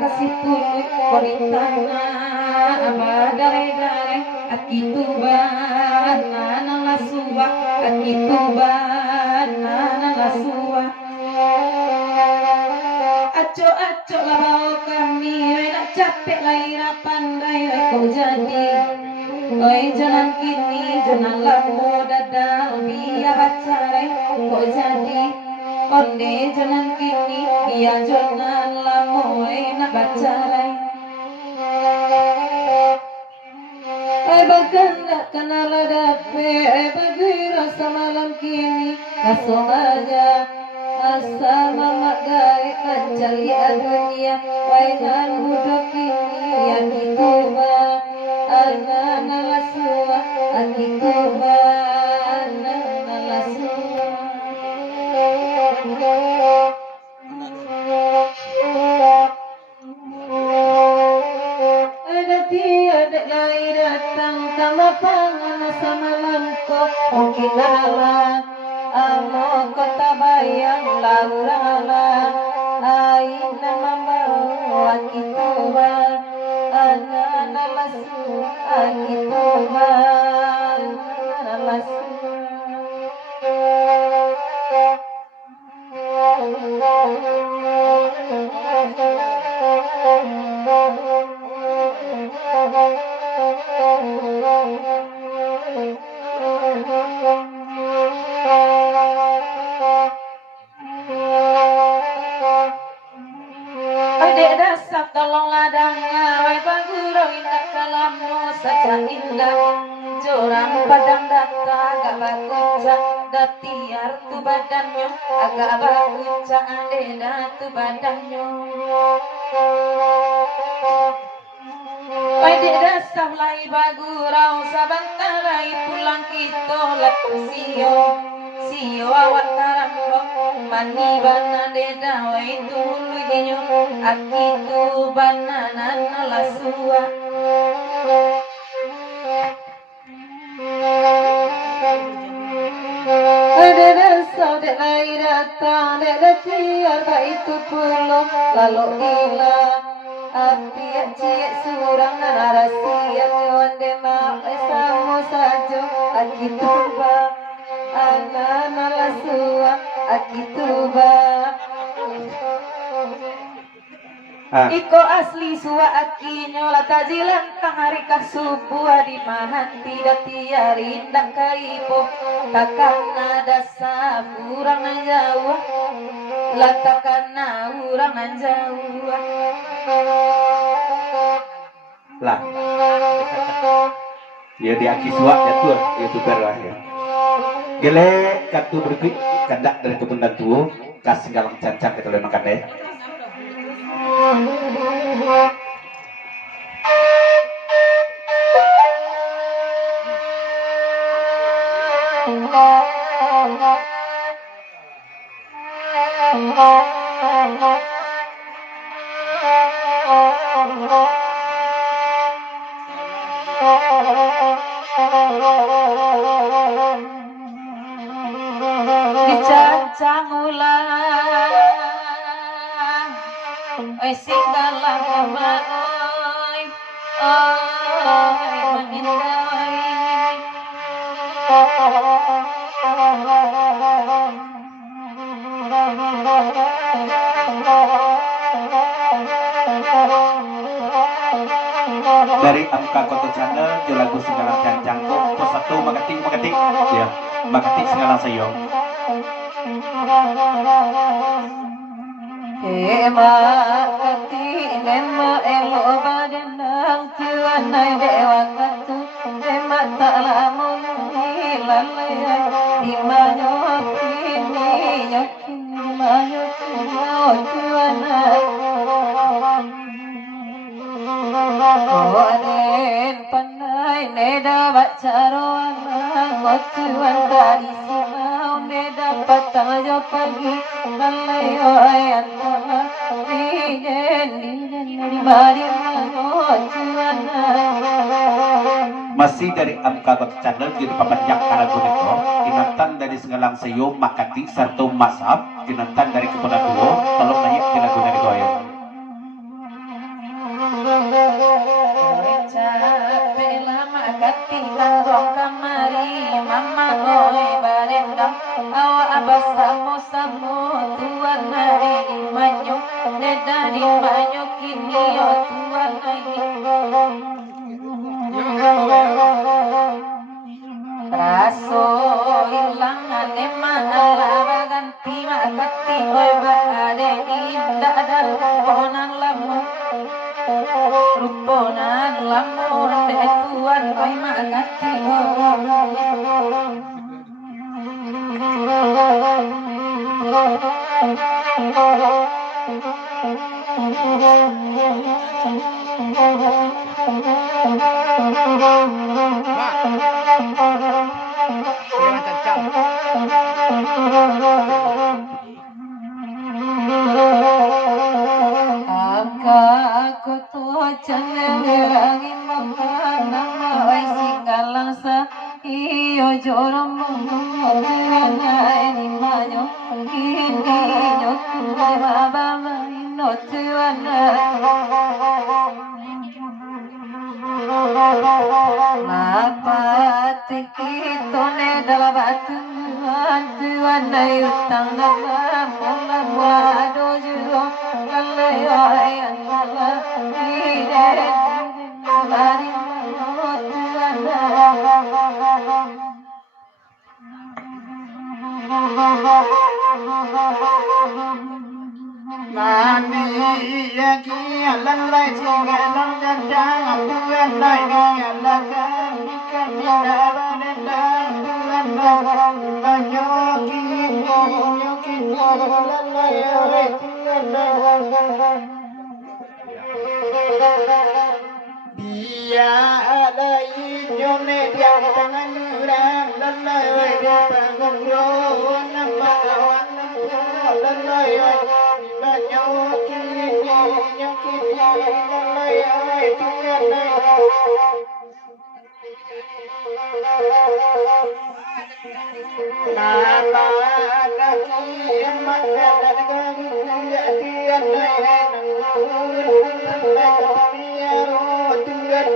kasih tulut koritana abadare-dare akituban nanalasuwa akituban nanalasuwa aco-aco labau kami nak capek lahir pandai kau jadi oi jangan kini jangan lamu dadal biar bacare kau jadi onde jangan kini biar jangan lamu nak bacare bagan tak kenal dape bagi rasa malam kini kasomaga asa mama gai kancali dunia wainan muda kini yang kituba anana lasua akituba anana lasua ada lain datang sama pangan sama lampu mungkin ala amo kota bayang laurala aina mama akituba anana lasu akituba anana lasu tolonglah danga wai baguro indah kalamu saja indah jorang padang data agak baguca datiar tu badannya agak baguca adena tu badannya wai di dasar lai bagurau sabantarai pulang kita letusio sio awak tarang mani bana deda wai tulu genyo akitu banana lasua ada saudara lain datang ada tiar itu pulau lalu gila api cie surang narasi yang onde ma samu sajo akitu ba anana lasua akituba iko asli suwa akinya latajilan tangari kasubua di mahan tidak tiari ndak kaipo takana dasa urang jauh latakana urang jauh lah Ya di akiswa ya tuh youtuber lah ya. Gele katu berikut kandak dari kepundan tuh kasih galang cancang kita boleh makan deh. Dicancang ulang oi singgalang ama oi mangindai Dari Amka Koto Channel lagu Singgalang Cancang kok satu magating ya magating Singgalang Sayong. Ema kati lema elo badanang tuan nai dewa katu ema tak lamun hilalaya imanyo kini yakini imanyo tuan nai Koden panai neda bacaro anang tuan kadi simau neda patayo pagi nalayo ayantala liden di mari tuan Masih dari Amka Koto Channel di papanjang karago nito kinantan dari Singgalang Sayong Makati Sarto Masap kinantan dari Kepunan Duo tolong naik di lagu dari goyang. Capek lama kati kantong kamari mama oi barendang awa abas samo tuan nari imanyo neda di manyo kini o tuan nari raso ilang anema ala ganti makati oi bade indah dan ponan lamu ruponan lamun de tuan oi makati aku tuh cenderang mengana oi singgalang sa iyo jorom mungana ini manyo kini nyoku baba maino tuana mapati kitone dalabatuan tuana utang dalam mula dojo lalayo ayantala iden mari Nani yaki alalai singalang janjang tuan nai ngalakan kanina banendang tuan banyoki nyoki alalai oi tuan dia ada inyone dia tangan urang lalai oi bangun ro nama awan lalai oi nyoki lalai oi tuan Nala kaki emak dan kaki tian nai biaro tuan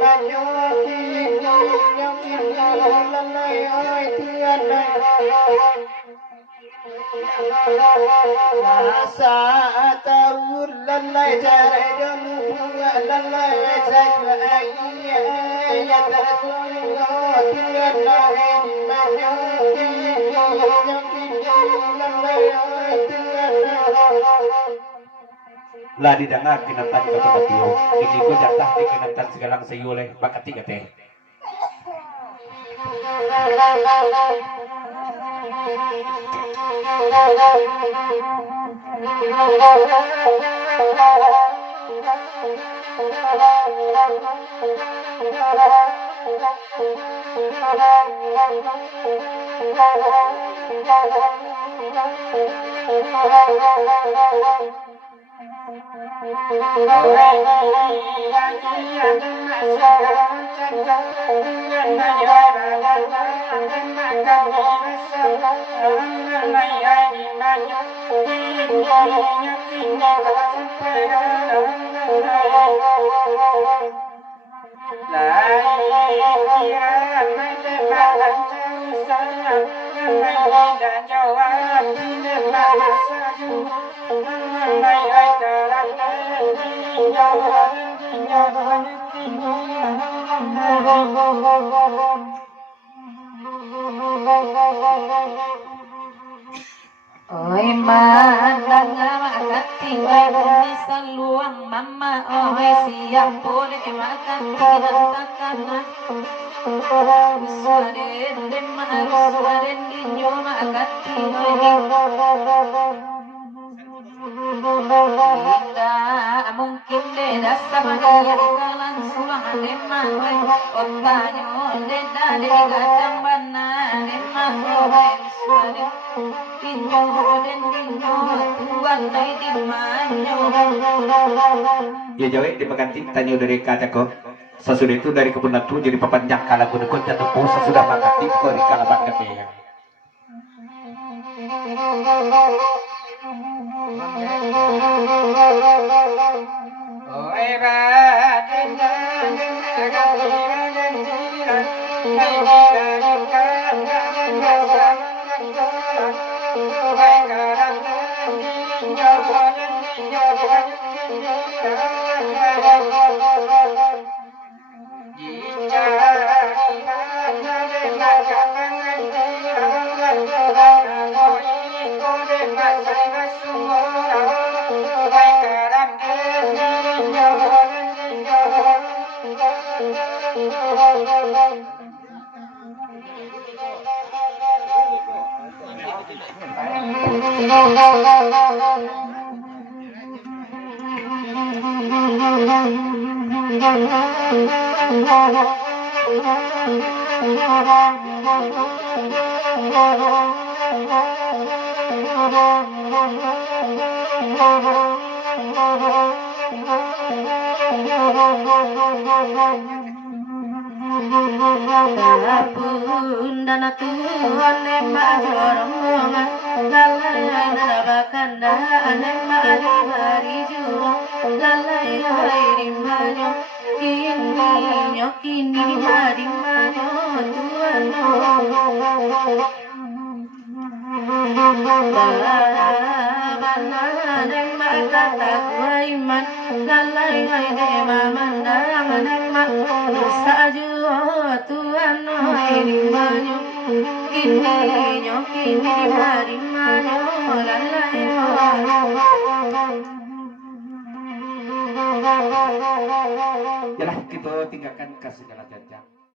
manyoki nyoki lalai oi tuan Masa tahun lalai jarai demu lalai jarai ya Rasulullah tuan manyoki nyoki lalai oi tuan Lah didengar kinantan kepada Tio ini ko jatah di kinantan Singgalang Sayong oleh Makati kate Oi mandang makati oi bumi saluang mama oi siap boleh makan tidak takana suaren demar suaren dinyo makati oi tidak mungkin deh dasar magia kalan sulang demar oi otanyo deda de gadang bana demar oi suaren dinyo den dinyo tuan dai di manyo. Ya jauh di peganti tanya dari kataku. Sesudah itu dari kebun natu jadi papanjang kala gunung jatuh pusa sudah makan di kori kalaban katanya. Dana Tuhan emak jorongan lalai nabakanda emak hari jua lalai hari manyo kini hari manyo Tuhan bana emak kata kuaiman lalai hai mamandang emak sajua Tuhan hari manyo kini hari manyo lalai Yalah kita tinggalkan ke segala